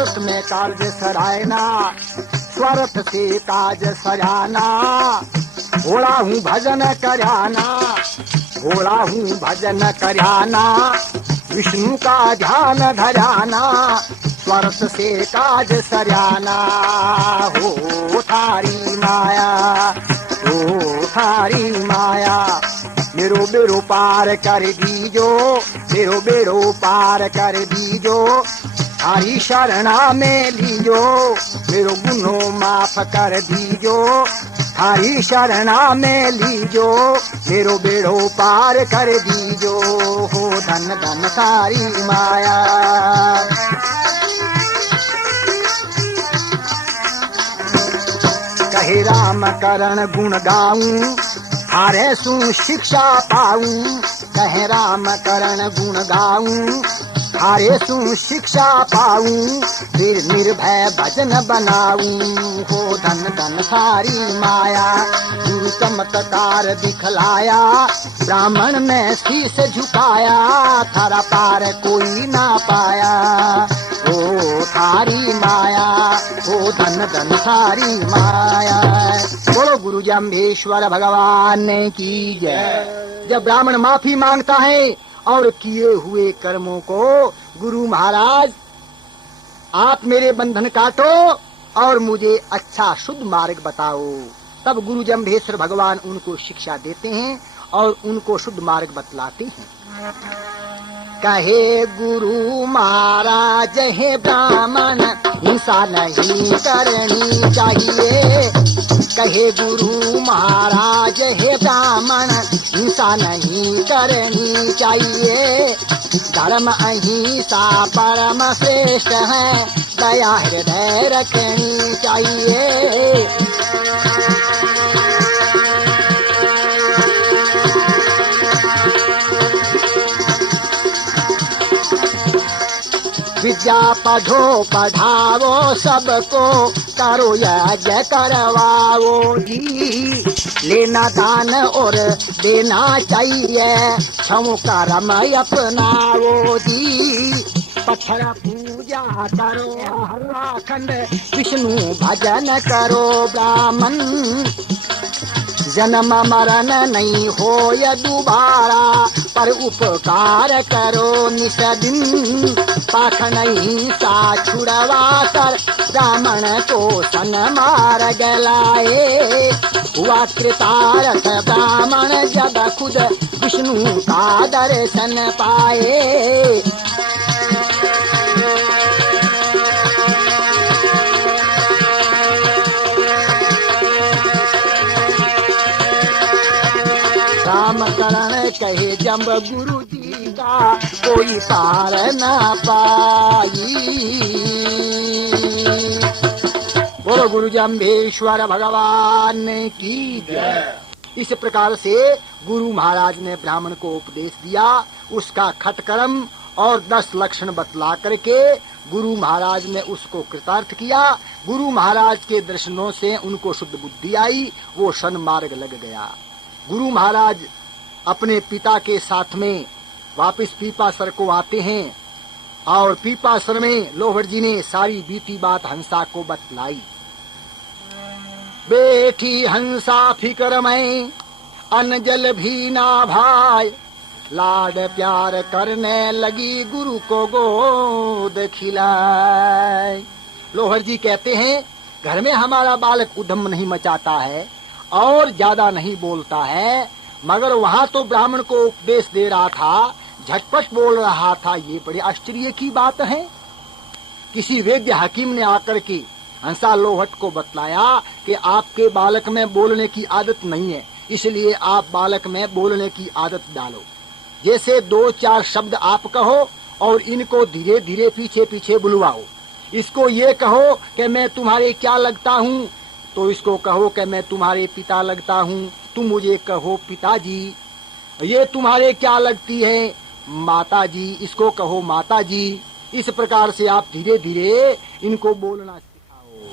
स्वार्थ में कार्य सरायना, स्वार्थ से काज सराना। घोड़ा हूँ भजन कराना, घोड़ा हूँ भजन कराना, विष्णु का ध्यान धराना, स्वार्थ से काज सराना। हो थारी माया, हो थारी माया, मेरो बेरो पार कर दीजो, मेरो बेरो पार कर दीजो। थारी शरणा में लीजो, मेरो गुनों माफ कर दीजो। थारी शरणा में लीजो, मेरो बेड़ो पार कर दीजो। हो धन धन थारी माया। कहे राम करण गुण गाऊं, थारे सु शिक्षा पाऊं। कहे राम करण गुण गाऊं, थारे सु शिक्षा पाऊं। फिर निर्भय भजन बनाऊं। हो धन धन थारी माया। गुरु चमत्कार दिखलाया, ब्राह्मण में शीश झुकाया। थारा पार कोई ना पाया, ओ थारी माया। ओ धन धन थारी माया। बोलो गुरु जम्भेश्वर भगवान की जय। जब ब्राह्मण माफी मांगता है और किए हुए कर्मों को, गुरु महाराज आप मेरे बंधन काटो और मुझे अच्छा शुद्ध मार्ग बताओ, तब गुरु जम्भेश्वर भगवान उनको शिक्षा देते हैं और उनको शुद्ध मार्ग बतलाते हैं। कहे गुरु महाराज हे ब्राह्मण, हिंसा नहीं करनी चाहिए। कहे गुरु महाराज हे ब्राह्मण, हिंसा नहीं करनी चाहिए। धर्म अहिंसा परम श्रेष्ठ है, दया हृदय रखनी चाहिए। विद्या पढ़ो पढ़ाओ सबको, करो यज्ञ करवाओ जी। लेना दान और देना चाहिए, क्षमो कर्म अपनाओ जी। पत्थर पूजा करो अखंड, विष्णु भजन करो ब्राह्मण। जन्म मरण नहीं हो या दोबारा, पर उपकार करो निस दिन। पाख नहीं सा छुड़वा कर, ब्राह्मण को सन मार गलाए। हुआ कृतार्थ ब्राह्मण जब खुद विष्णु का दर्शन पाए। राम करण कहे जब गुरु जी का, कोई पार न पाई। बोलो गुरु जम्भेश्वर भगवान की जय। इस प्रकार से गुरु महाराज ने ब्राह्मण को उपदेश दिया, उसका खटकर्म और 10 लक्षण बतला करके गुरु महाराज ने उसको कृतार्थ किया। गुरु महाराज के दर्शनों से उनको शुद्ध बुद्धि आई, वो सन्मार्ग लग गया। गुरु महाराज अपने पिता के साथ में वापस पीपासर को आते हैं और पीपासर में लोहड़ जी ने सारी बीती बात हंसा को बतलाई। बैठी हंसा फिक्र में, अन्न जल भी ना भाई। लाड प्यार करने लगी, गुरु को गोद खिलाए। लोहड़ जी कहते हैं, घर में हमारा बालक उधम नहीं मचाता है और ज्यादा नहीं बोलता है, मगर वहाँ तो ब्राह्मण को उपदेश दे रहा था, झटपट बोल रहा था। ये बड़े आश्चर्य की बात है। किसी वैद्य हकीम ने आकर के हंसा लोहट को बतलाया कि आपके बालक में बोलने की आदत नहीं है, इसलिए आप बालक में बोलने की आदत डालो। जैसे 2-4 शब्द आप कहो और इनको धीरे धीरे पीछे पीछे बुलवाओ। इसको ये कहो कि मैं तुम्हारे क्या लगता हूँ, तो इसको कहो कि मैं तुम्हारे पिता लगता हूँ। तुम मुझे कहो पिताजी। ये तुम्हारे क्या लगती है, माताजी। इसको कहो माताजी। इस प्रकार से आप धीरे धीरे इनको बोलना सिखाओ।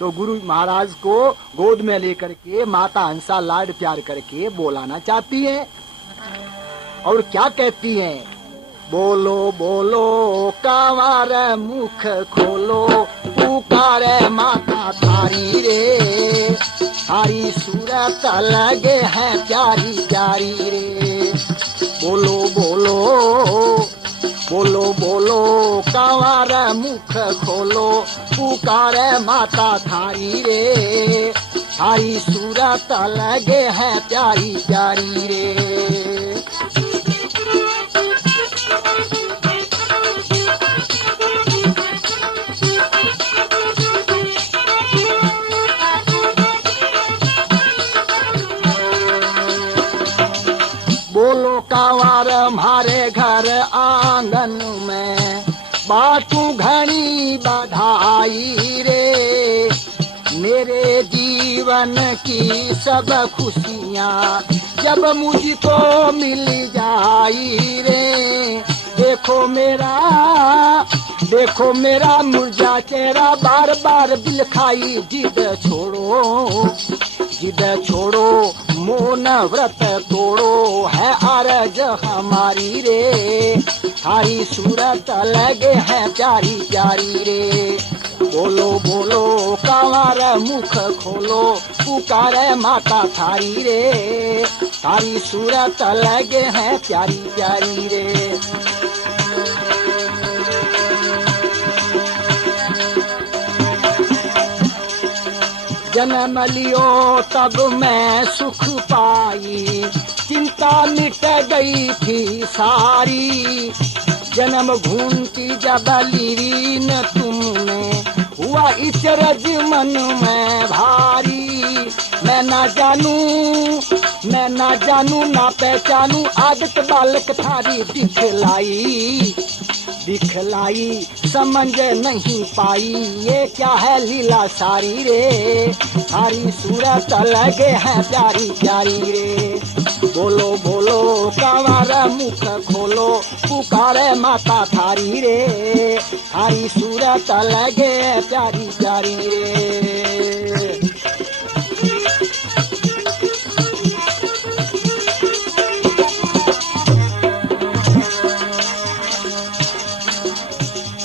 तो गुरु महाराज को गोद में लेकर के माता हंसा लाड प्यार करके बोलाना चाहती है। और क्या कहती है, बोलो बोलो कांवर मुख खोलो, पुकारे माता थारी रे, थारी सूरत लगे है प्यारी प्यारी रे। बोलो बोलो बोलो बोलो कांवर मुख खोलो, पुकारे माता थारी रे, थारी सूरत लगे है प्यारी प्यारी रे। बोलो कांवर हमारे घर आंगन में, बाटू घनी बधाई रे, मेरे जीवन की सब खुशियाँ जब मुझको मिल जाई रे। देखो मेरा मुर्जा चेहरा बार बार बिलखाई, जिद छोड़ो मौन व्रत तोड़ो, है अर्ज हमारी रे, थारी सूरत लगे है प्यारी प्यारी रे। बोलो बोलो कांवर मुख खोलो, पुकारे माता थारी रे, थारी सूरत लगे है प्यारी प्यारी रे। जन्म लियो तब मैं सुख पाई, चिंता मिट गई थी सारी, जन्म भूनती जब लीन तुमने, हुआ इचरज मन में भारी। मैं ना जानू ना पहचानू, आदत बालक थारी दिखलाई समझ नहीं पाई, ये क्या है लीला सारी रे, थारी सूरत लगे है प्यारी प्यारी रे। बोलो बोलो कांवर मुख खोलो, पुकारे माता थारी रे, थारी सूरत लगे प्यारी प्यारी रे।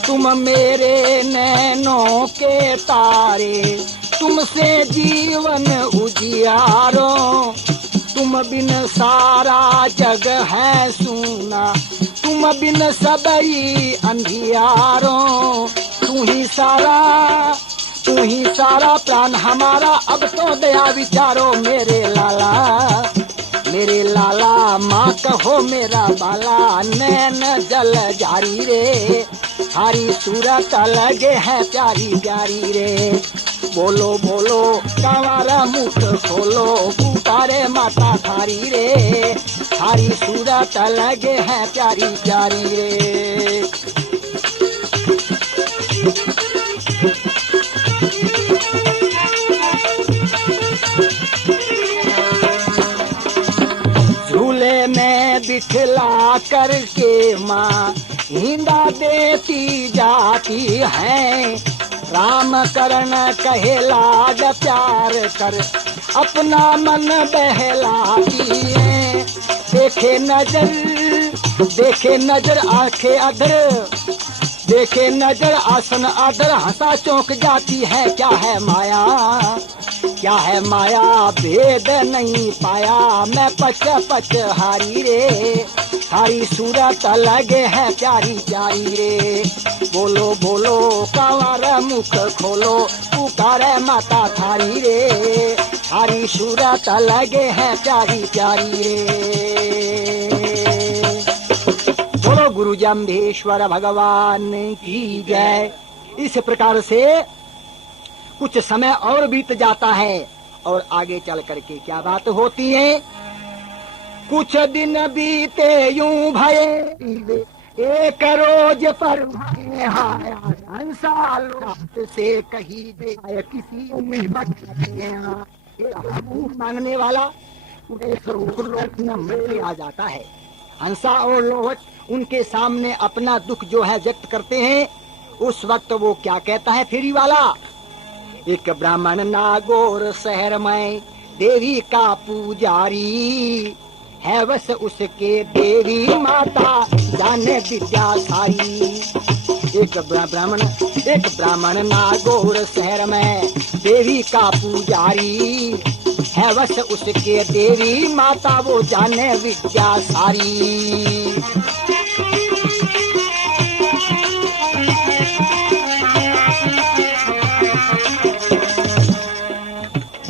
तुम मेरे नैनों के तारे, तुमसे जीवन उजियारो, तुम बिन सारा जग है सूना, तुम बिन सबई अंधियारो, तू ही सारा प्राण हमारा, अब तो दया विचारो मेरे लाला, माँ कहो मेरा बाला, नैन जल जारी रे, थारी सूरत लगे है प्यारी प्यारी रे। बोलो बोलो कांवर मुख खोलो, पुकारे माता थारी रे, थारी सूरत लगे है प्यारी प्यारी रे। झूले में बिठला करके माँ हिंदा देती जाती है, राम करण कहे लाड प्यार कर, अपना मन बहलाती है। देखे नजर आंखें अधर, देखे नजर आसन अधर, हंसा चौंक जाती है, क्या है माया भेद नहीं पाया, मैं पच हारी रे, थारी सूरत लगे है प्यारी प्यारी रे। बोलो बोलो कांवर मुख खोलो, पुकारे माता थारी रे, थारी सूरत लगे है प्यारी प्यारी रे। बोलो गुरु जम्भेश्वर भगवान की जय। इस प्रकार से कुछ समय और बीत जाता है और आगे चल करके क्या बात होती है। कुछ दिन बीते यूं भये, एक रोज पर हंसा से कही दे किसी मांगने वाला आ जाता है। हंसा और लोहट उनके सामने अपना दुख जो है व्यक्त करते हैं। उस वक्त वो क्या कहता है फेरी वाला, एक ब्राह्मण नागौर शहर में देवी का पुजारी है, बस उसके देवी माता जाने विद्या सारी। एक ब्राह्मण नागौर शहर में देवी का पुजारी है, वश उसके देवी माता वो जाने विद्या सारी।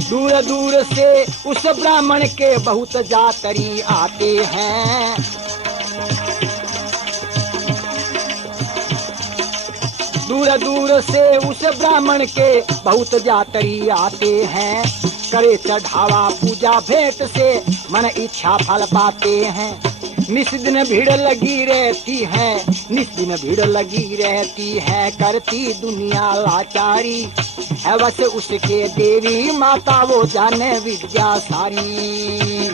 दूर दूर से उस ब्राह्मण के बहुत जातरी आते हैं, दूर दूर से उस ब्राह्मण के बहुत जातरी आते हैं। करे चढ़ावा पूजा भेंट से मन इच्छा फल पाते हैं। निस दिन भीड़ लगी रहती है, निस दिन भीड़ लगी रहती है, करती दुनिया लाचारी है, वैसे उसके देवी माता वो जाने विद्या सारी।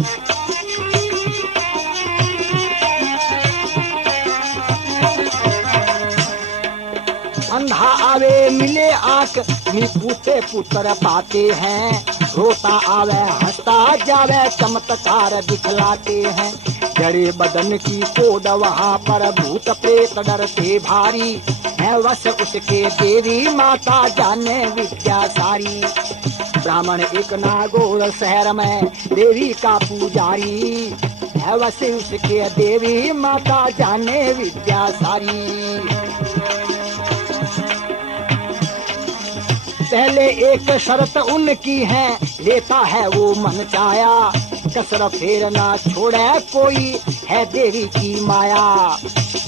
अंधा आवे मिले आंख पूते पुत्र पाते हैं, रोता आवे हंसता जावे चमत्कार दिखलाते हैं। जड़े बदन की कोड वहाँ पर भूत प्रेत डरते भारी है, वश उसके देवी माता जाने विद्या सारी। ब्राह्मण एक नागौर शहर में देवी का पुजारी है, वश उसके देवी माता जाने विद्या सारी। पहले एक शर्त उनकी है, लेता है वो मन चाया, कसर फेर ना छोड़े कोई है देवी की माया।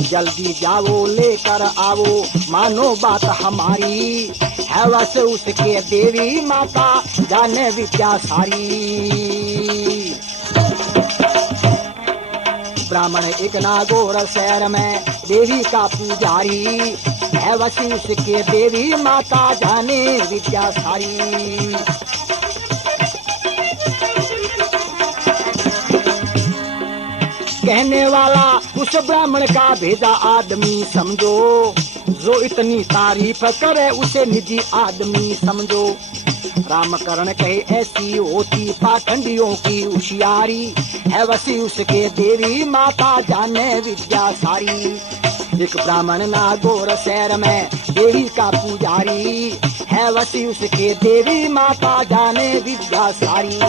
जल्दी जाओ लेकर आओ मानो बात हमारी है, वैसे उसके देवी माता जाने विद्या सारी। ब्राह्मण एक नागौर शहर में देवी का पुजारी है, वैसे उसके देवी माता जाने विद्या सारी। कहने वाला उस ब्राह्मण का भेजा आदमी समझो, जो इतनी तारीफ करे उसे निजी आदमी समझो। रामकरण कहे ऐसी होती पाखंडियों की होशियारी है, वसी उसके देवी माता जाने विद्या सारी। एक ब्राह्मण नागौर शहर में देवी का पुजारी है, वसी उसके देवी माता जाने विद्या सारी।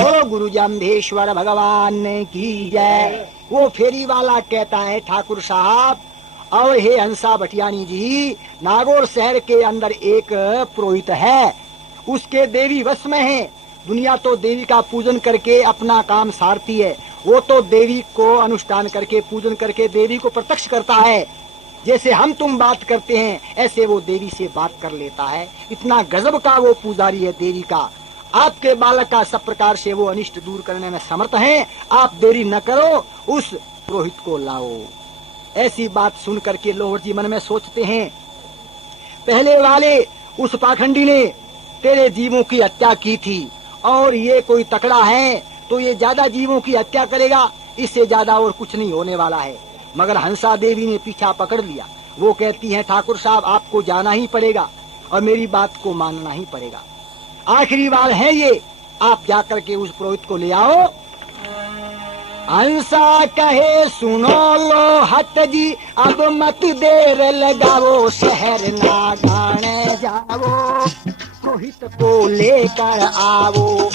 बोलो गुरु जाम्भेश्वर भगवान की जय। वो फेरी वाला कहता है, ठाकुर साहब और हे हंसा भटियानी जी, नागौर शहर के अंदर एक पुरोहित है, उसके देवी वश में है। दुनिया तो देवी का पूजन करके अपना काम सारती है, वो तो देवी को अनुष्ठान करके पूजन करके देवी को प्रत्यक्ष करता है। जैसे हम तुम बात करते हैं ऐसे वो देवी से बात कर लेता है। इतना गजब का वो पुजारी है देवी का। आपके बालक का सब प्रकार से वो अनिष्ट दूर करने में समर्थ है। आप देरी न करो, उस पुरोहित को लाओ। ऐसी बात सुन करके लोहर जी मन में सोचते हैं, पहले वाले उस पाखंडी ने तेरे जीवों की हत्या की थी और ये कोई तकड़ा है तो ये ज्यादा जीवों की हत्या करेगा, इससे ज्यादा और कुछ नहीं होने वाला है। मगर हंसा देवी ने पीछा पकड़ लिया। वो कहती है, ठाकुर साहब आपको जाना ही पड़ेगा और मेरी बात को मानना ही पड़ेगा। आखिरी बार है ये, आप जाकर के उस पुरोहित को ले आओ। हंसा कहे सुनो लो हत जी, अब मत देर लगाओ, शहर ना गाने जाओ, पुरोहित को लेकर आओ,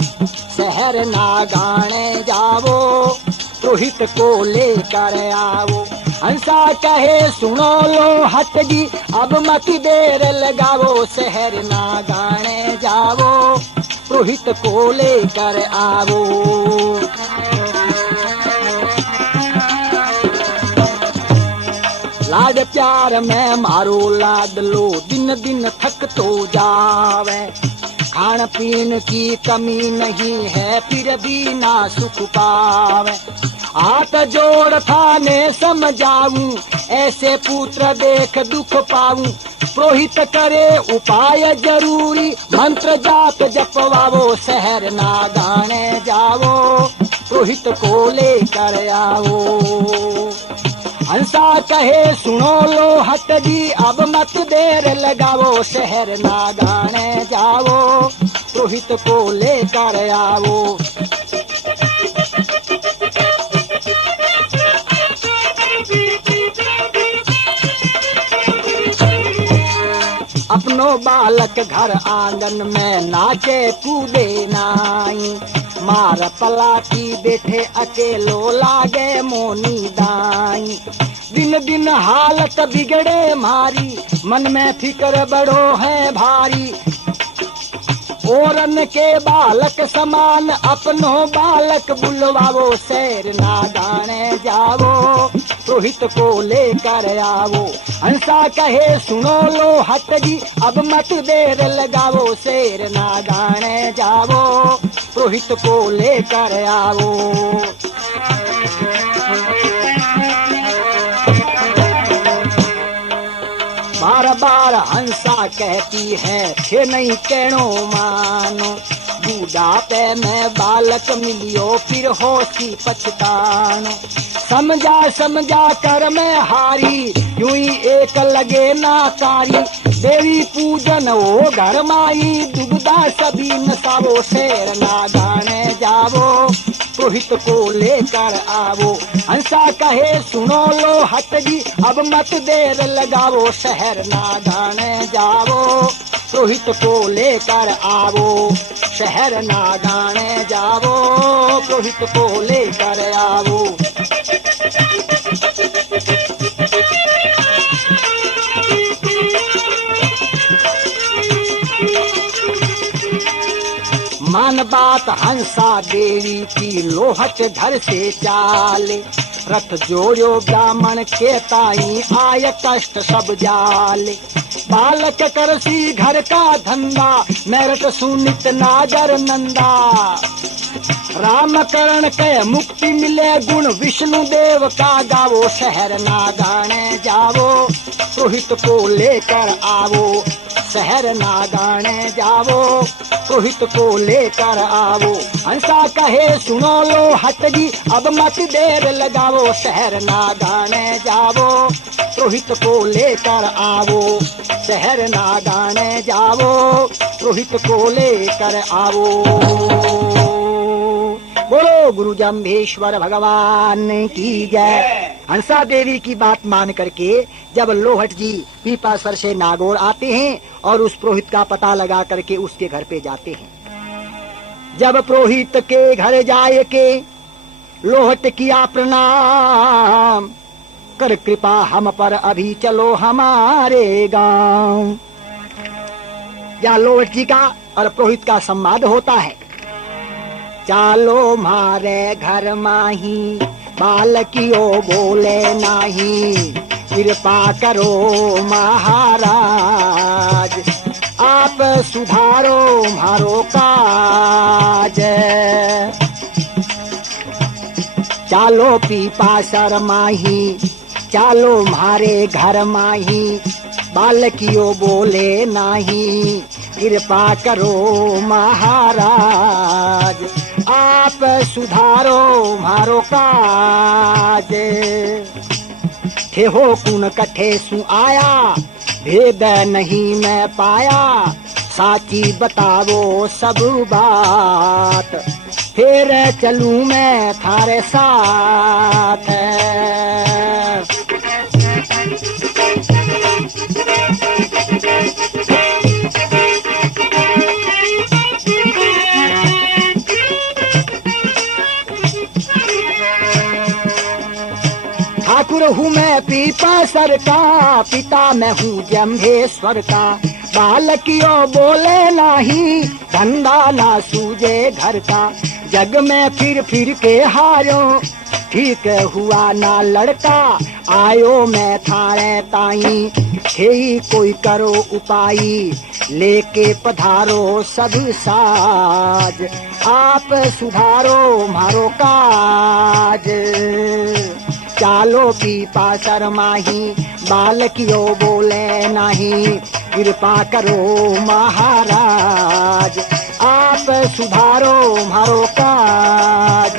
शहर ना गाने जाओ, पुरोहित को लेकर आओ। हंसा कहे सुनो लो हत जी, अब मत देर लगाओ, शहर ना गाने जाओ, पुरोहित को लेकर आओ। लाड प्यार में मारो लाडलो, दिन दिन थक तो जावे, खान पीन की कमी नहीं है फिर भी ना सुख पावे। हाथ जोड़ थाने समझाऊं, ऐसे पुत्र देख दुख पाऊं, पुरोहित करे उपाय जरूरी, मंत्र जाप जपवाओ, शहर ना गाने जाओ, पुरोहित को लेकर आओ। हंसा कहे सुनो लो हट जी, अब मत देर लगाओ, शहर ना गाने जाओ, पुरोहित को लेकर आओ। दोनों बालक घर आंगन में नाचे कूदे नाई। मार पलाटी बैठे अकेलो लागे मोनी दाई। दिन दिन हालत बिगड़े मारी, मन में फिक्र बड़ो है भारी। औरन के बालक समान अपनो बालक बुलवावो, शहर नागाने जावो, पुरोहित को लेकर आवो। हंसा कहे सुनो लो हट जी, अब मत देर लगावो, शहर नागाने जावो, पुरोहित को लेकर आवो। बार बार हंसा कहती है थे नहीं कहनो मानो। बूढ़ापे में बालक मिलियो फिर होशी पछतानो। समझा समझा कर मैं हारी, यूं ही एक लगे ना तारी। देवी पूजन हो घर माई, दुबदा सभी नसावो, शहर नागाने जावो, पुरोहित को लेकर आवो। हंसा कहे सुनो लो हट जी, अब मत देर लगावो, शहर नागाने जावो, पुरोहित को लेकर आवो। शहर नागाने जावो, पुरोहित को लेकर आवो। मान बात हंसा देवी की, लोहट घर से चाले। रथ जोड़ो ब्राह्मण के ताई, आय कष्ट सब जाले। बालक करसी घर का धंधा, मेरठ सुनित नागर नंदा। राम करण के मुक्ति मिले गुण, विष्णु देव का गावो, शहर नागाने जावो, पुरोहित को लेकर आवो। शहर नागाने जावो, पुरोहित को लेकर आवो। हंसा कहे सुनो लो हट जी, अब मत देर लगावो, शहर नागाने जावो, पुरोहित को लेकर आवो। शहर नागाने जावो, पुरोहित को लेकर आवो। बोलो गुरु जम्भेश्वर भगवान की जय। हंसा देवी की बात मान करके जब लोहट जी पीपासर से नागौर आते हैं और उस पुरोहित का पता लगा करके उसके घर पे जाते हैं। जब पुरोहित के घर जाए के लोहट किया प्रणाम, कर कृपा हम पर अभी चलो हमारे गांव। या लोहट जी का और पुरोहित का संवाद होता है। चालो मारे घर माही, बालकियो बोले नाही, कृपा करो महाराज, आप सुधारो मारो काज। चालो पीपासर माही, चालो मारे घर माही, बालकियो बोले नाही, कृपा करो महाराज, आप सुधारो मारो काज। थे हो कुन कठे सु आया, भेद नहीं मैं पाया, साची बतावो सब बात, फिर चलूं मैं थारे साथ। ठाकुर हूँ मैं पीपासर का, पिता मैं हूँ जम्भेश्वर का। बालकियों बोले नाही, धंधा ना सूझे घर का। जग में फिर के हारो, ठीक हुआ ना लड़का। आयो मैं थारे ताई, हे कोई करो उपाई, लेके पधारो सब साज, आप सुधारो मारो काज। चालो पीपासर माही, बालकियो बोले नाही, कृपा करो महाराज, आप सुधारो मारो काज।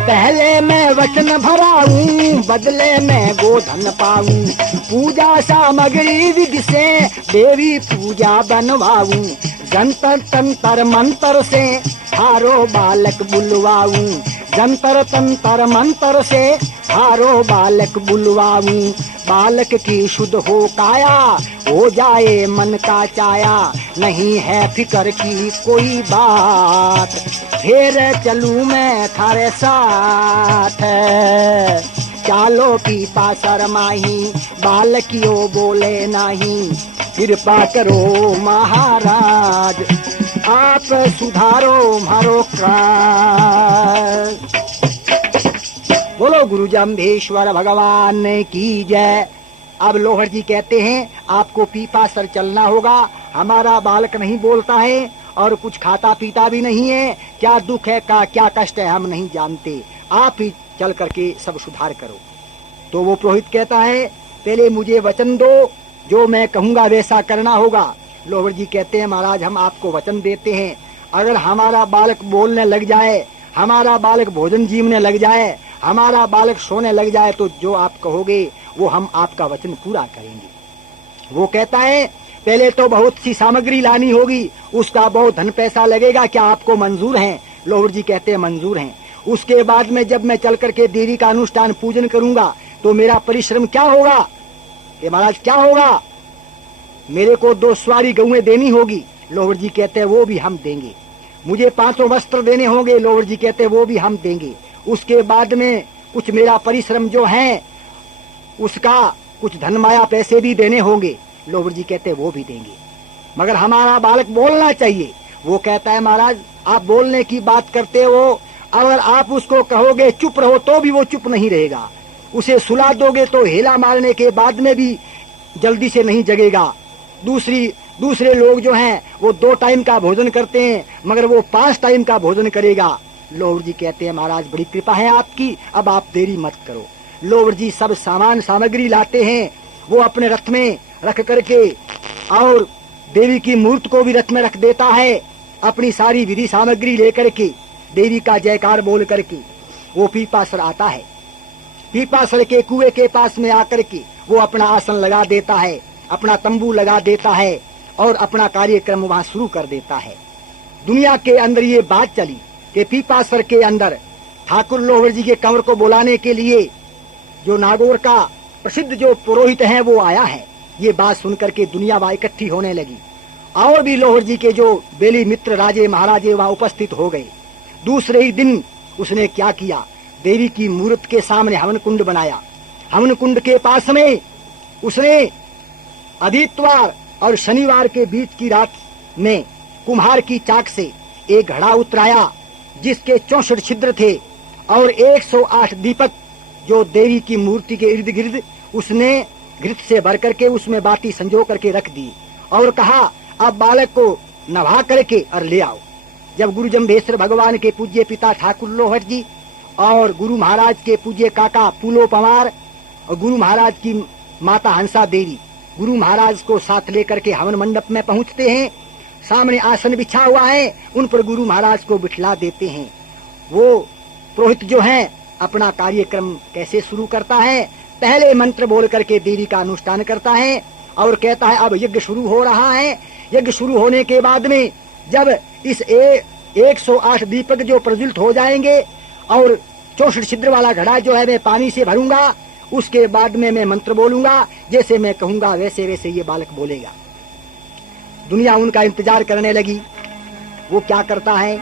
पहले मैं वचन भराऊं, बदले में गोधन पाऊं। पूजा सामग्री विधि से देवी पूजा बनवाऊं। जंतर तंतर मंत्र से थारो बालक बुलवाऊं, जंतर तंतर मंतर से थारो बालक बुलवाऊं। बालक की शुद्ध हो काया, हो जाए मन का चाया, नहीं है फिकर की कोई बात, फिर चलूं मैं थारे साथ। चालो पीपा शर्माही, बालकियो बोले नहीं, कृपा करो महाराज, आप सुधारो मारो क्रास। बोलो गुरु जम्भेश्वर भगवान की जय। अब लोहड़ जी कहते हैं आपको पीपा सर चलना होगा, हमारा बालक नहीं बोलता है और कुछ खाता पीता भी नहीं है, क्या दुख है का क्या कष्ट है हम नहीं जानते, आप ही चल करके सब सुधार करो। तो वो पुरोहित कहता है पहले मुझे वचन दो, जो मैं कहूंगा वैसा करना होगा। लोहड़ जी कहते हैं महाराज हम आपको वचन देते हैं, अगर हमारा बालक बोलने लग जाए, हमारा बालक भोजन जीवने लग जाए, हमारा बालक सोने लग जाए, तो जो आप कहोगे वो हम आपका वचन पूरा करेंगे। वो कहता है पहले तो बहुत सी सामग्री लानी होगी, उसका बहुत धन पैसा लगेगा, क्या आपको मंजूर है? लोहड़ जी कहते हैं मंजूर हैं। उसके बाद में जब मैं चल करके देवी का अनुष्ठान पूजन करूंगा तो मेरा परिश्रम क्या होगा? ये महाराज क्या होगा? मेरे को 2 सवारी गौएं देनी होगी। लोहड़ जी कहते हैं वो भी हम देंगे। मुझे 5 वस्त्र देने होंगे। लोहड़ जी कहते हैं वो भी हम देंगे। उसके बाद में कुछ मेरा परिश्रम जो है उसका कुछ धन माया पैसे भी देने होंगे। लोहड़ जी कहते हैं वो भी देंगे, मगर हमारा बालक बोलना चाहिए। वो कहता है महाराज आप बोलने की बात करते हो, अगर आप उसको कहोगे चुप रहो तो भी वो चुप नहीं रहेगा, उसे सुला दोगे तो हेला मारने के बाद में भी जल्दी से नहीं जगेगा। दूसरे लोग जो हैं वो 2 टाइम का भोजन करते हैं, मगर वो 5 टाइम का भोजन करेगा। लोहड़ जी कहते हैं महाराज बड़ी कृपा है आपकी, अब आप देरी मत करो। लोहड़ जी सब सामान सामग्री लाते हैं, वो अपने रथ में रख करके और देवी की मूर्ति को भी रथ में रख देता है, अपनी सारी विधि सामग्री लेकर के देवी का जयकार बोल करके वो पीपासर आता है। पीपासर के कुएं के पास में आकर के वो अपना आसन लगा देता है, अपना तंबू लगा देता है और अपना कार्यक्रम वहाँ शुरू कर देता है। दुनिया के अंदर ये बात चली कि पीपासर के अंदर ठाकुर लोहड़ जी के कंवर को बुलाने के लिए जो नागौर का प्रसिद्ध जो पुरोहित है वो आया है। ये बात सुनकर के दुनिया वहाँ इकट्ठी होने लगी और भी लोहड़ जी के जो बेली मित्र राजे महाराजे वहाँ उपस्थित हो गए। दूसरे ही दिन उसने क्या किया, देवी की मूर्ति के सामने हवन कुंड बनाया। हवन कुंड के पास में उसने आदित्यवार और शनिवार के बीच की रात में कुम्हार की चाक से एक घड़ा उतराया जिसके 64 छिद्र थे और 108 दीपक जो देवी की मूर्ति के इर्द गिर्द उसने घृत से भर करके उसमें बाती संजो करके रख दी और कहा अब बालक को नहा करके और ले आओ। जब गुरु जम्भेश्वर भगवान के पूज्य पिता ठाकुर लोहड़ जी और गुरु महाराज के पूज्य काका पुलो पवार और गुरु महाराज की माता हंसा देवी गुरु महाराज को साथ लेकर के हवन मंडप में पहुंचते हैं, सामने आसन बिछा हुआ है, उन पर गुरु महाराज को बिठला देते हैं। वो पुरोहित जो है अपना कार्यक्रम कैसे शुरू करता है, पहले मंत्र बोल करके देवी का अनुष्ठान करता है और कहता है अब यज्ञ शुरू हो रहा है। यज्ञ शुरू होने के बाद में जब इस 108 दीपक जो प्रज्वलित हो जाएंगे और 64 छिद्र वाला घड़ा जो है मैं पानी से भरूंगा, उसके बाद में मैं मंत्र बोलूंगा, जैसे मैं कहूंगा वैसे वैसे ये बालक बोलेगा। दुनिया उनका इंतजार करने लगी। वो क्या करता है,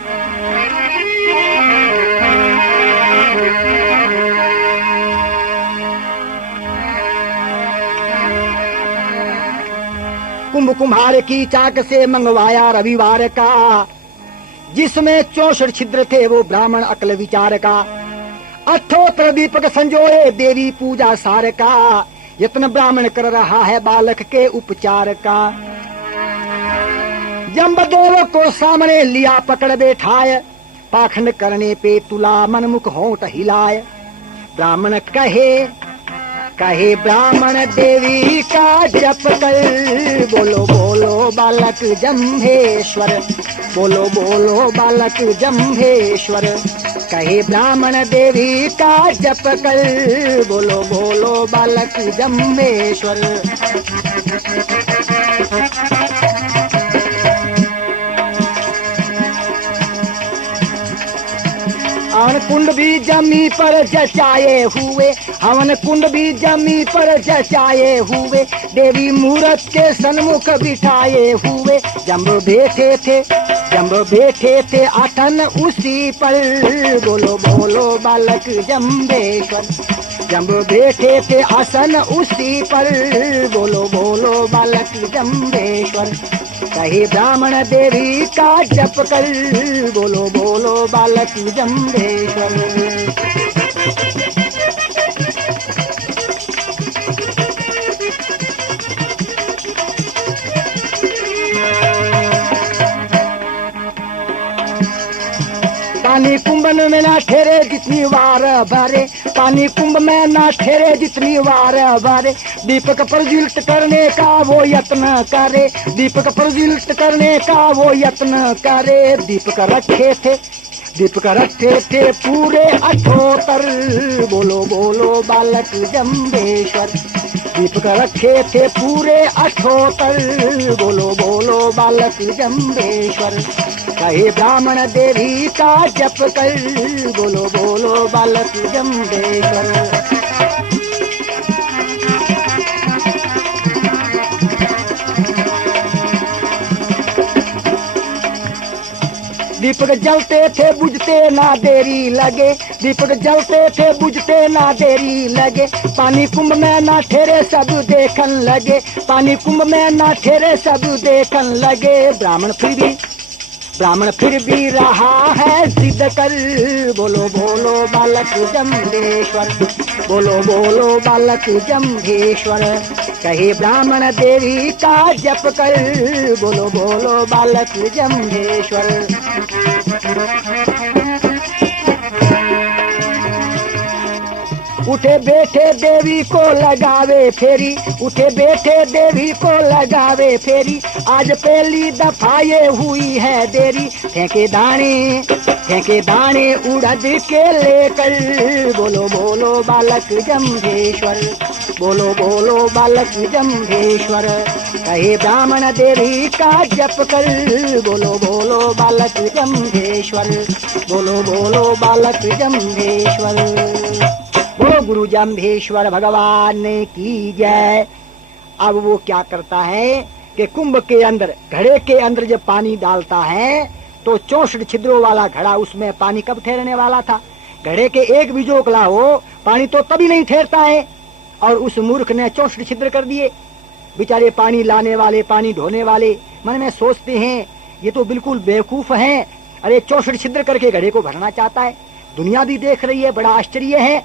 कुंभ कुम्हार की चाक से मंगवाया रविवार का, जिसमें 64 छिद्र थे वो ब्राह्मण अकल विचार का। अठोत्तर दीपक संजोए देवी पूजा सार का, यत्न ब्राह्मण कर रहा है बालक के उपचार का। जम्बदेव को सामने लिया पकड़ बैठाए, पाखंड करने पे तुला मनमुख होंठ हिलाए। ब्राह्मण कहे ब्राह्मण देवी का जप कर, बोलो बोलो बालक जम्भेश्वर, बोलो बोलो बालक जम्भेश्वर। कहे ब्राह्मण देवी का जप कर, बोलो बोलो बालक जम्भेश्वर। हवन कुंड भी जमी पर जचाए हुए, हवन कुंड भी जमी पर जचाए हुए, देवी मूरत के सन्मुख बिठाए हुए। जब बैठे थे आसन उसी पर, बोलो बोलो बालक जम्बेश्वर। जब बैठे थे आसन उसी पर, बोलो बोलो बालक जम्बेश्वर। कहे ब्राह्मण देवी का जप कर, बोलो बोलो बालक जम्बेश्वर। पानी कुंभ में ना ठहरे जितनी वार भरे, पानी कुंभ में ना ठहरे जितनी वार भरे। दीपक प्रज्वलित करने का वो यत्न करे, दीपक प्रज्वलित करने का वो यत्न करे। दीपक रखे थे पूरे 78, बोलो बोलो बालक जम्बेश्वर। दीपक रखे थे पूरे 78, बोलो बोलो बालक जम्बेश्वर। कहे ब्राह्मण देवी का जप कर, बोलो बोलो बालक जम्बेश्वर। दीपक जलते थे बुझते ना देरी लगे, दीपक जलते थे बुझते ना देरी लगे। पानी कुंभ में ना ठहरे सब देखन लगे, पानी कुंभ में ना ठहरे सब देखन लगे। ब्राह्मण फिर भी रहा है जिद कर, बोलो बोलो बालक जम्बेश्वर। बोलो बोलो बालक जम्बेश्वर। कहे ब्राह्मण देवी का जप कर, बोलो बोलो बालक जम्बेश्वर। उठे बैठे देवी को लगावे फेरी, उठे बैठे देवी को लगावे फेरी। आज पहली दफा ये हुई है देरी, फेंके दाने उड़द के लेकर, बोलो बोलो बालक जम्बेश्वर। बोलो बोलो बालक जम्बेश्वर। कहे ब्राह्मण देवी का जप कर, बोलो बोलो बालक जम्बेश्वर। बोलो बोलो बालक जम्बेश्वर। बोलो गुरु जम्बेश्वर भगवान की जय। अब वो क्या करता है कि कुंभ के अंदर, घड़े के अंदर जब पानी डालता है तो 64 छिद्रों वाला घड़ा, उसमें पानी कब ठहरने वाला था? घड़े के एक भी जोकला हो पानी तो तभी नहीं ठहरता है। और उस मूर्ख ने 64 छिद्र कर दिए। बेचारे पानी लाने वाले, पानी ढोने वाले मन में सोचते हैं ये तो बिल्कुल बेवकूफ हैं। अरे 64 छिद्र करके घड़े को भरना चाहता है। दुनिया भी देख रही है, बड़ा आश्चर्य है।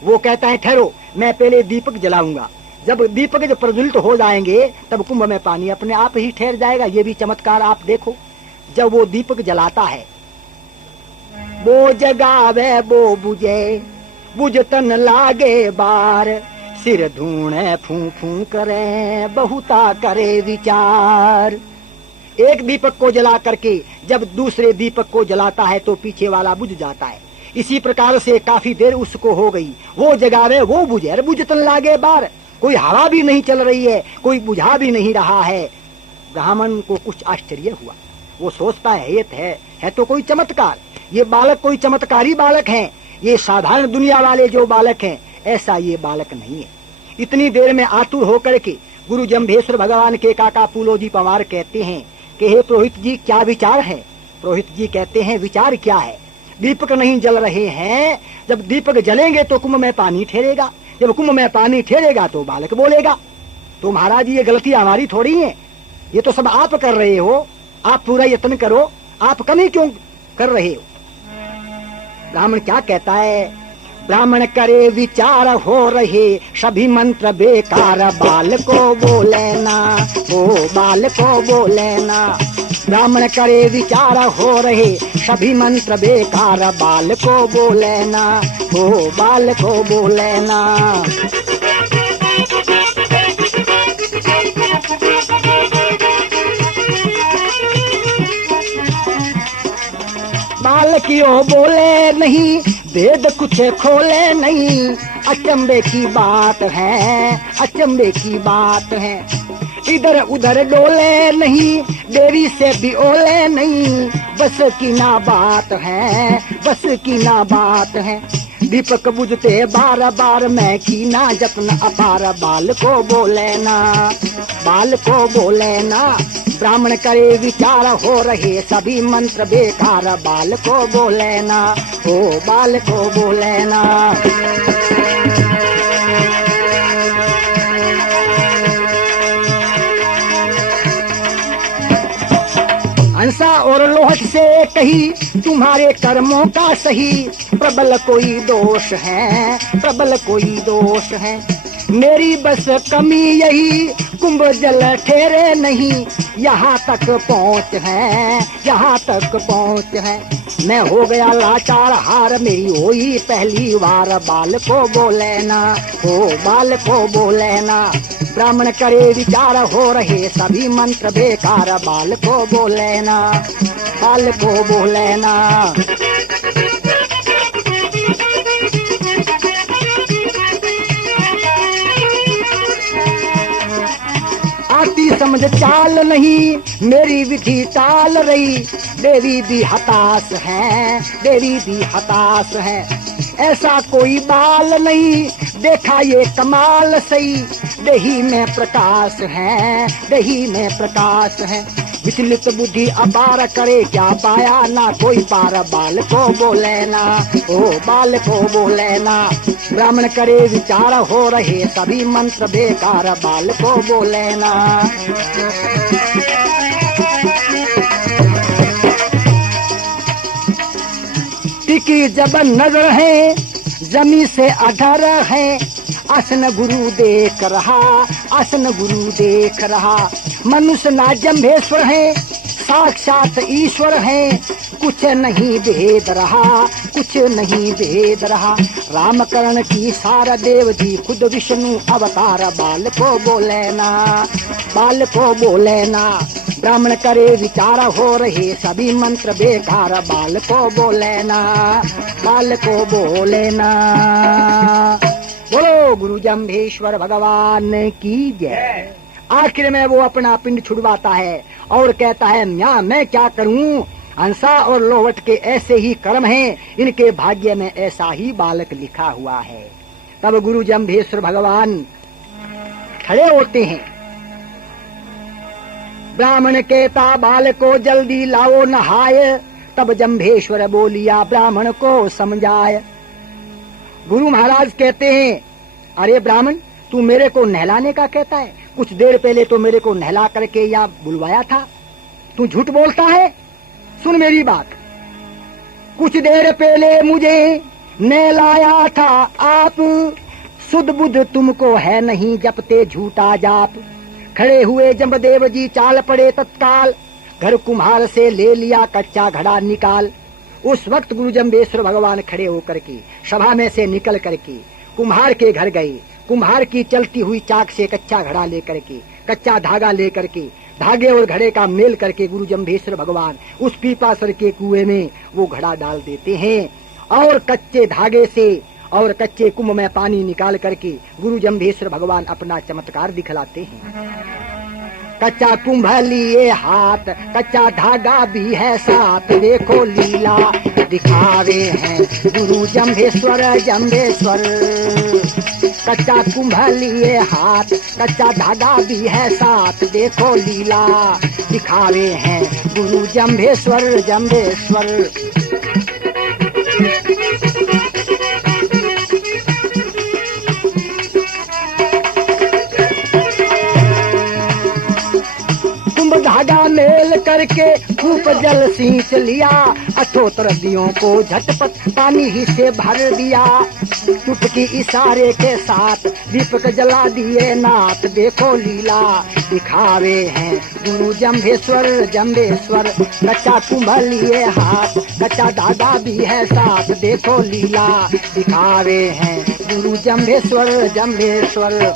वो कहता है ठहरो, मैं पहले दीपक जलाऊंगा। जब दीपक जब प्रज्वलित हो जाएंगे तब कुंभ में पानी अपने आप ही ठहर जाएगा। ये भी चमत्कार आप देखो। जब वो दीपक जलाता है, वो जगावे वो बुझे, बुझतन लागे बार। सिर धूणे फू फू करे, बहुता करे विचार। एक दीपक को जला करके जब दूसरे दीपक को जलाता है तो पीछे वाला बुझ जाता है। इसी प्रकार से काफी देर उसको हो गई। वो जगावे वो बुझे, बुझतन लागे बार। कोई हवा भी नहीं चल रही है, कोई बुझा भी नहीं रहा है। ब्राह्मण को कुछ आश्चर्य हुआ। वो सोचता है तो कोई चमत्कार। ये बालक कोई चमत्कारी बालक है। ये साधारण दुनिया वाले जो बालक हैं ऐसा ये बालक नहीं है। इतनी देर में आतुर होकर के गुरु जम्भेश्वर भगवान के काका फूलोजी पवार कहते हैं कि हे पुरोहित जी क्या विचार है? पुरोहित जी कहते हैं विचार क्या है? दीपक नहीं जल रहे हैं। जब दीपक जलेंगे तो कुंभ में पानी ठहरेगा। जब कुंभ में पानी ठहरेगा तो बालक बोलेगा। तो महाराज ये गलती हमारी थोड़ी है, ये तो सब आप कर रहे हो। आप पूरा यत्न करो, आप कमी क्यों कर रहे हो? ब्राह्मण क्या कहता है? ब्राह्मण करे विचार हो रहे, सभी मंत्र बेकार। बाल को बोले ना, ओ बाल को बोले ना। ब्राह्मण करे विचार हो रहे, सभी मंत्र बेकार। बाल को बोले ना, ओ बाल को बोले ना। बाल क्यों बोले नहीं, वेद कुछ खोले नहीं। अचंबे की बात है, अचंबे की बात है। इधर उधर डोले नहीं, देरी से भी ओले नहीं। बस की ना बात है, बस की ना बात है। दीपक बुझते बार बार मैं की ना जत्न अपार। बाल को बोले ना, बाल को बोले ना, ब्राह्मण करे विचार हो रहे सभी मंत्र बेकार। बाल को बोले ना, ओ बाल को बोले ना। हंसा और लोहट से कही तुम्हारे कर्मों का सही। प्रबल कोई दोष है, प्रबल कोई दोष है। मेरी बस कमी यही कुंभ जल ठहरे नहीं। यहाँ तक पहुँच है, यहाँ तक पहुँच है। मैं हो गया लाचार हार मेरी हुई पहली बार। बाल को बोले ना, ओ बाल को बोले ना, ब्राह्मण करे विचार हो रहे सभी मंत्र बेकार। बाल को बोले ना, बाल को बोले ना। आती समझ चाल नहीं मेरी विधि टाल रही। देवी भी हताश है, देवी भी हताश है। ऐसा कोई बाल नहीं देखा ये कमाल सही। देही में प्रकाश है, देही में प्रकाश है। विचलित बुद्धि अपार करे क्या पाया ना कोई पार। बाल को बोले ना, ओ बाल को बोले ना, ब्राह्मण करे विचार हो रहे सभी मंत्र बेकार। बाल को बोले ना। टिकी जब नजर है जमी से अधर है। आसन गुरु देख रहा, आसन गुरु देख रहा। मनुष्य ना जम्भेश्वर है, साक्षात ईश्वर है। कुछ नहीं भेद रहा, कुछ नहीं भेद रहा। रामकरण की सारा देव जी खुद विष्णु अवतार। बाल को बोले ना, बाल को बोले ना, ब्राह्मण करे विचार हो रहे सभी मंत्र बेकार। बाल को बोले ना, बाल को बोले ना। बोलो गुरु जम्भेश्वर भगवान की जय। आखिर में वो अपना पिंड छुड़वाता है और कहता है मैं क्या करूं। हंसा और लोहट के ऐसे ही कर्म हैं, इनके भाग्य में ऐसा ही बालक लिखा हुआ है। तब गुरु जम्भेश्वर भगवान खड़े होते हैं। ब्राह्मण कहता बाल को जल्दी लाओ नहाय। तब जम्भेश्वर बोलिया ब्राह्मण को समझाए। गुरु महाराज कहते हैं अरे ब्राह्मण तू मेरे को नहलाने का कहता है। कुछ देर पहले तो मेरे को नहला करके या बुलवाया था। तू झूठ बोलता है। सुन मेरी बात। कुछ देर पहले मुझे नहलाया था आप। सुध बुध तुमको है नहीं जपते झूठा जाप। खड़े हुए जमदेव जी चाल पड़े तत्काल। घर कुम्हार से ले लिया कच्चा घड़ा निकाल। उस वक्त गुरु जम्भेश्वर भगवान खड़े होकर के सभा में से निकल करके कुम्हार के घर गए। कुम्हार की चलती हुई चाक से कच्चा घड़ा लेकर के, कच्चा धागा लेकर के, धागे और घड़े का मेल करके गुरु जम्भेश्वर भगवान उस पीपासर के कुएं में वो घड़ा डाल देते हैं। और कच्चे धागे से और कच्चे कुंभ में पानी निकाल करके गुरु जम्भेश्वर भगवान अपना चमत्कार दिखलाते हैं। कच्चा कुंभ लिए हाथ, कच्चा धागा भी है साथ। देखो लीला दिखावे हैं गुरु जम्भेश्वर जम्भेश्वर। कच्चा कुंभ लिए हाथ, कच्चा धागा भी है साथ। देखो लीला दिखावे हैं गुरु जम्भेश्वर जम्भेश्वर। धागा मेल करके खूब जल सींच लिया। अठोतर दियों को झटपट पानी ही से भर दिया। चुटकी इशारे के साथ दीपक जला दिए नाथ। देखो लीला दिखावे हैं गुरु जम्भेश्वर जम्भेश्वर। कच्चा कुंभ लिए हाथ, कच्चा धागा भी है साथ। देखो लीला दिखावे हैं गुरु जम्भेश्वर जम्भेश्वर।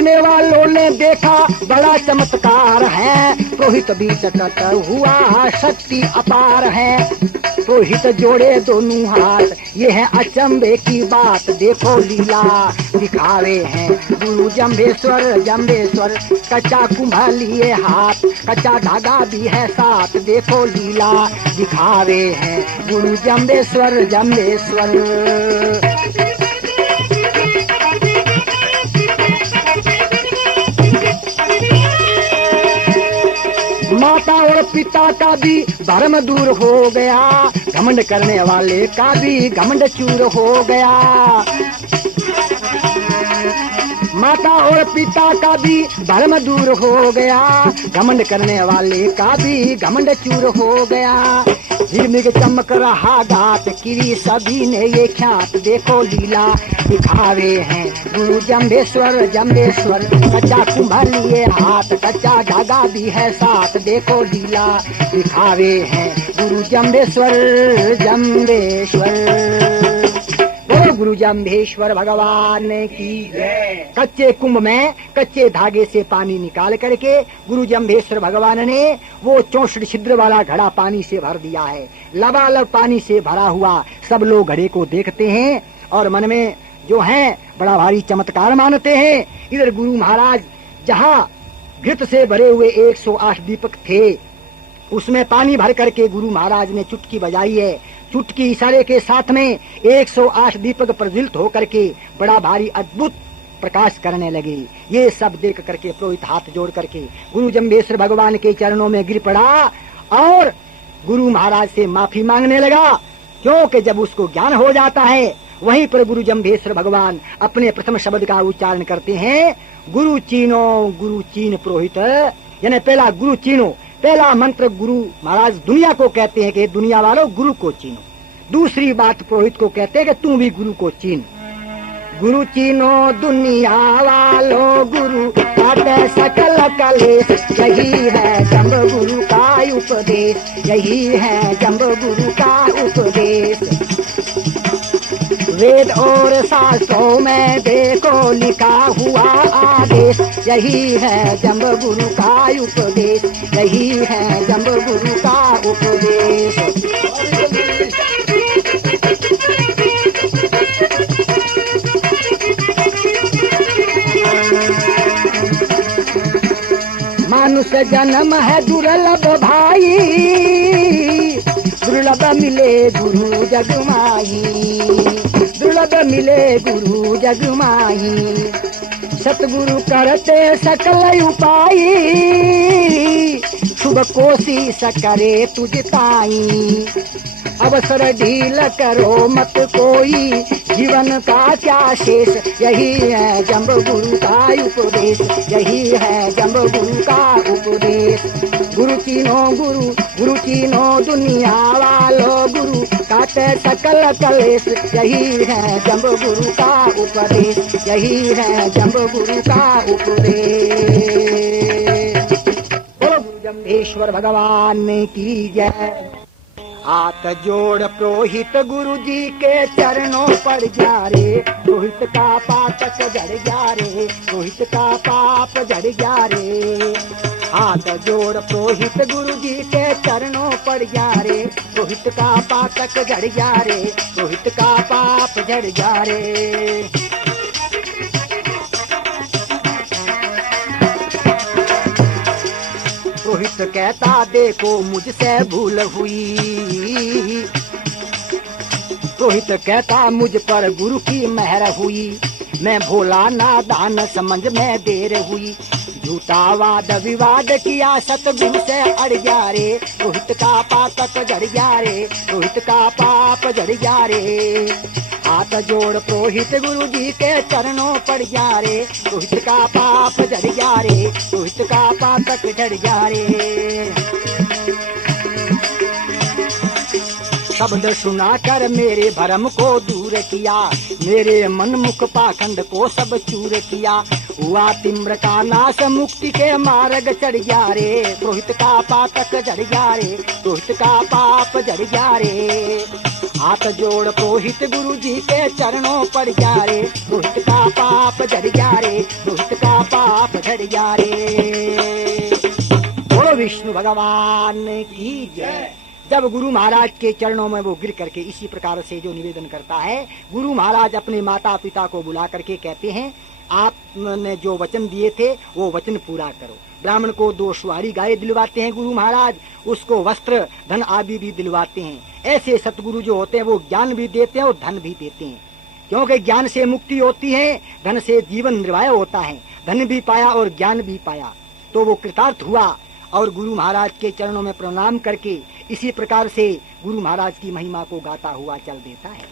देखने वालों ने देखा बड़ा चमत्कार है, पुरोहित बीच कट हुआ शक्ति अपार है। पुरोहित जोड़े दोनों हाथ, ये है अचंभे की बात, देखो लीला दिखावे हैं गुरु जम्भेश्वर जम्भेश्वर। कच्चा कुंभा लिए हाथ, कच्चा धागा भी है साथ, देखो लीला दिखावे हैं गुरु जम्भेश्वर जम्भेश्वर। माता और पिता का भी भरम दूर हो गया, घमंड करने वाले का भी घमंड चूर हो गया। माता और पिता का भी भरम दूर हो गया, घमंड करने वाले का भी घमंड चूर हो गया। झिलमिल चमक रहा घाट, किरी सभी ने ये ख्यात, देखो लीला दिखावे हैं गुरु जम्भेश्वर जम्भेश्वर। कच्चा कुंभा लिए हाथ, कच्चा धागा भी है साथ, देखो लीला दिखावे हैं गुरु जम्भेश्वर जम्भेश्वर। गुरु जम्भेश्वर भगवान की जय। कच्चे कुंभ में कच्चे धागे से पानी निकाल करके गुरु जम्भेश्वर भगवान ने वो 64 छिद्र वाला घड़ा पानी से भर दिया है। लबालब पानी से भरा हुआ सब लोग घड़े को देखते हैं और मन में जो है बड़ा भारी चमत्कार मानते हैं। इधर गुरु महाराज जहाँ घृत से भरे हुए 108 दीपक थे, उसमें पानी भर करके गुरु महाराज ने चुटकी बजाई है। चुटकी इशारे के साथ में 108 दीपक प्रज्वलित होकर के बड़ा भारी अद्भुत प्रकाश करने लगे। ये सब देख करके पुरोहित हाथ जोड़ करके गुरु जम्भेश्वर भगवान के चरणों में गिर पड़ा और गुरु महाराज से माफी मांगने लगा, क्योंकि जब उसको ज्ञान हो जाता है वहीं पर गुरु जम्भेश्वर भगवान अपने प्रथम शब्द का उच्चारण करते हैं, गुरु चीन पुरोहित। यानी पहला गुरु चीनो, पहला मंत्र गुरु महाराज दुनिया को कहते हैं कि दुनिया वालों गुरु को चीनो। दूसरी बात पुरोहित को कहते हैं कि तू भी गुरु को चीन। गुरु चीनो दुनिया वालों गुरु काटे सकल कलेश, यही है जम्ब गुरु का उपदेश, यही है जम्ब गुरु का उपदेश। वेद और शास्त्रों में देखो लिखा हुआ आदेश, यही है जम्ब गुरु का उपदेश, यही है जम्ब गुरु का उपदेश। मनुष्य जन्म है दुर्लभ भाई, दुर्लभ मिले गुरु जगमाही, दुर्लभ मिले गुरु जगमाही। सतगुरु करते सकल उपाय, शुभ कोशिश करे तुझ ताई। अवसर ढील करो मत कोई, जीवन का क्या शेष, यही है जम्ब गुरु का उपदेश, यही है जम्ब गुरु का उपदेश। गुरु चीनो दुनिया वालों गुरु काटे सकल कलेश, यही है जम्ब गुरु का उपदेश, यही है जम्ब गुरु का उपदेश। बोलो गुरु जम्भेश्वर भगवान की जय। हाथ जोड़ पुरोहित गुरु जी के चरणों पर जा रे, पुरोहित का पातक जड़ जा रे, पुरोहित का पाप जड़ जा रे। हाथ जोड़ पुरोहित गुरु जी के चरणों पर जा रे, पुरोहित का पातक जड़ जा रे, पुरोहित का पाप जड़ जा रे। पुरोहित कहता देखो मुझसे भूल हुई, पुरोहित कहता मुझ पर गुरु की मेहर हुई, मैं भोला नादान समझ में देर हुई। झूठा वाद विवाद किया सतगुरु से अड़ जा रे, पुरोहित का पातक जड़ जा रे, पुरोहित का पाप जड़ जा रे। हाथ जोड़ पुरोहित गुरु जी के चरणों पर जा रे, पुरोहित का पाप जड़ जा रे, पुरोहित का पातक जड़ जा रे। शब्द सुनाकर मेरे भरम को दूर किया, मेरे मन मुख पाखंड को सब चूर किया। हुआ तिम्र का नाश, मुक्ति के मार्ग चढ़ गया रे, रोहित का पातक जड़ गया रे, रोहित का पाप जड़ गया रे। हाथ जोड़ पुरोहित गुरु जी के चरणों पड़ गया रे, रोहित का पाप जड़ गया रे, रोहित का पाप झड़ गया रे। बोलो विष्णु भगवान की जय। जब गुरु महाराज के चरणों में वो गिर करके इसी प्रकार से जो निवेदन करता है, गुरु महाराज अपने माता पिता को बुला करके कहते हैं, आपने जो वचन दिए थे वो वचन पूरा करो। ब्राह्मण को 2 सुहारी गाय दिलवाते हैं गुरु महाराज, उसको वस्त्र धन आदि भी दिलवाते हैं। ऐसे सतगुरु जो होते हैं वो ज्ञान भी देते हैं और धन भी देते हैं, क्योंकि ज्ञान से मुक्ति होती है, धन से जीवन निर्वाह होता है। धन भी पाया और ज्ञान भी पाया तो वो कृतार्थ हुआ और गुरु महाराज के चरणों में प्रणाम करके इसी प्रकार से गुरु महाराज की महिमा को गाता हुआ चल देता है।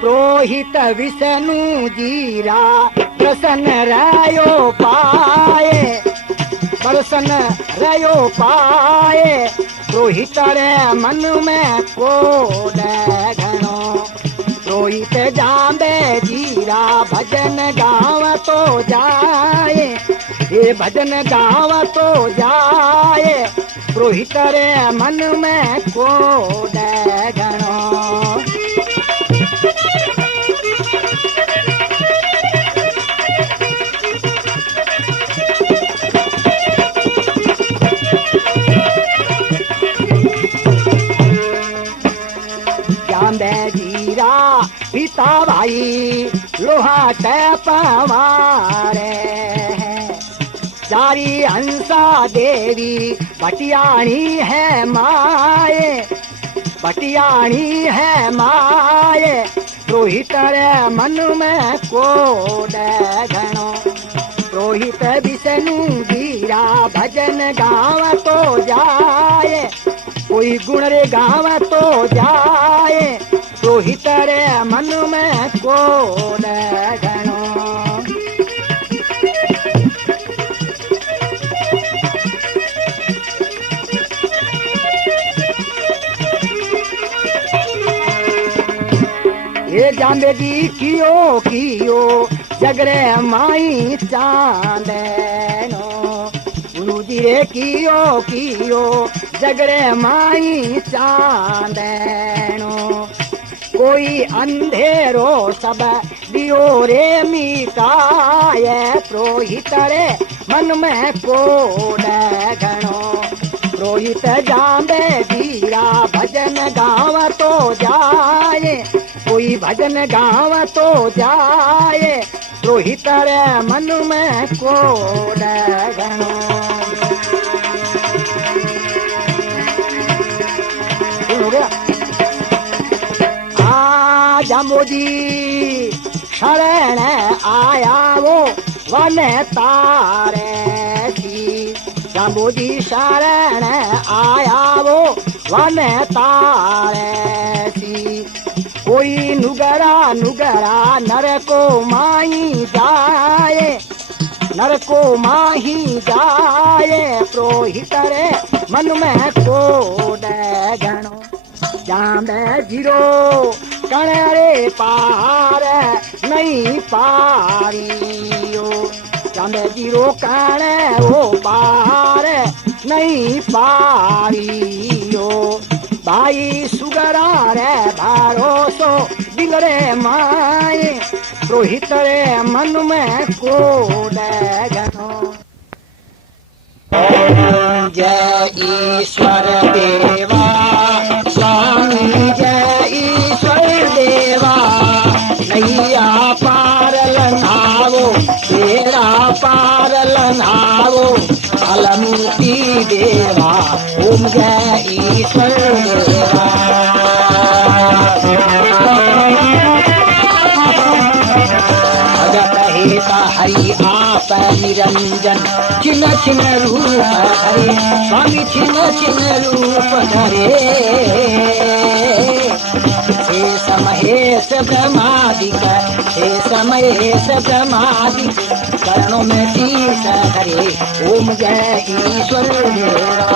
पुरोहित विष्णु जीरा प्रसन्न रहो पाए, प्रसन्न रहो पाए। पुरोहित रे मन में को घनो, पुरोहित जाबे जीरा भजन गाव तो जाए, ये भजन गाव तो जाए। पुरोहित रे मन में को घनो। जीरा पिता भाई लोहा पवारे, जारी हंसा देवी भटियाणी है माए, भटियाणी है माए। पुरोहित रे मन में को घनो, पुरोहित विष्णु जीरा भजन गाव तो जाए, कोई गुण रे गाव तो जाए। पुरोहित रे मन में को घनो। ये जांबे जी कियो जगरे माई चांदनो, गुरु जी रे कियो जगरे माई चांदनो। कोई अंधेरो सब दियो रे मिटाए, पुरोहित रे मन में को घनो। पुरोहित जाबे जीरा भजन गाव तो जाए, कोई भजन गाव तो जाए। पुरोहित रे मन में को घनो। हो गया। जम्बोजी शरण आया वो वन तारे थी, जम्बोजी शरण आया वो वन तारे थी। कोई नुगरा नुगरा नर को माही जाए, नर को माही जाए। पुरोहित रे मन में को घनो, जामे जीरो कण रे पार नहीं पारियो, जामे जीरो कण वो पार नहीं पारियो। भाई सुगरा रे भरोसो दिल रे माए, पुरोहित रे मन में को घनो। जय ईश्वर देवा स्वामी, जय ईश्वर देवा। नैया पार लंघावो, तेरा पार लंघावो, अलमुक्ति देवा। ओम जय ईश्वर देवा। भगत हेता हरि आप निरंजन, छिन्न छिन्न रूप हरे स्वामी, छिन्न छिन्न रूप धरे। शेष महेश ब्रह्मादिक, शेष महेश ब्रह्मादिक, चरणों में शीश धरे। ओम जय ईश्वर देवा।